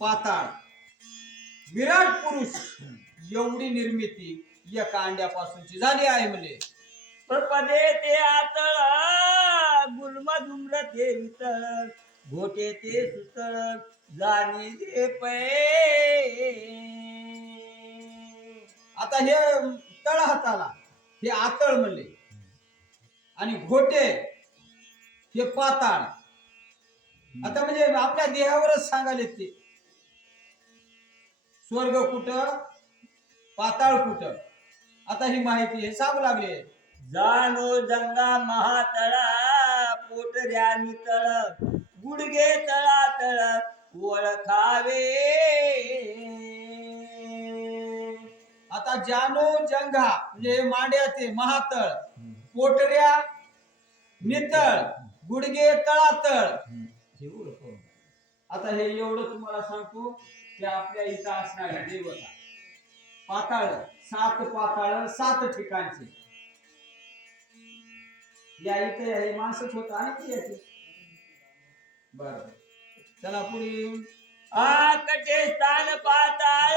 पाताळ विराट पुरुष एवढी निर्मिती एका अंड्यापासूनची झाली आहे म्हणजे पदे ते आतळ गुलमा धुम्र ते वितळ घोटे ते सुतळ जाणे ते पै आता हे तळ हाताला हे आतळ म्हणले आणि घोटे हे पाताळ आता म्हणजे आपल्या देहावरच सांगायले ते स्वर्ग कुठं पाताळ कुठं आता ही माहिती हे सांगू लागले जाणो जंगा महातळा पोटऱ्या नितळ गुडगे तळातळ ओळखावे आता जानो जंघा म्हणजे मांड्याचे महातळ पोटऱ्या नितळ गुडघे तळातळ हे ओळखो आता हे एवढं तुम्हाला सांगतो की आपल्या इथं असणारे देवता पाताळ 7 पाताळ 7 ठिकाणचे या इथे हे माणसंच होत आणि ती याची बर चला पुढे आकटे स्थान पाताळ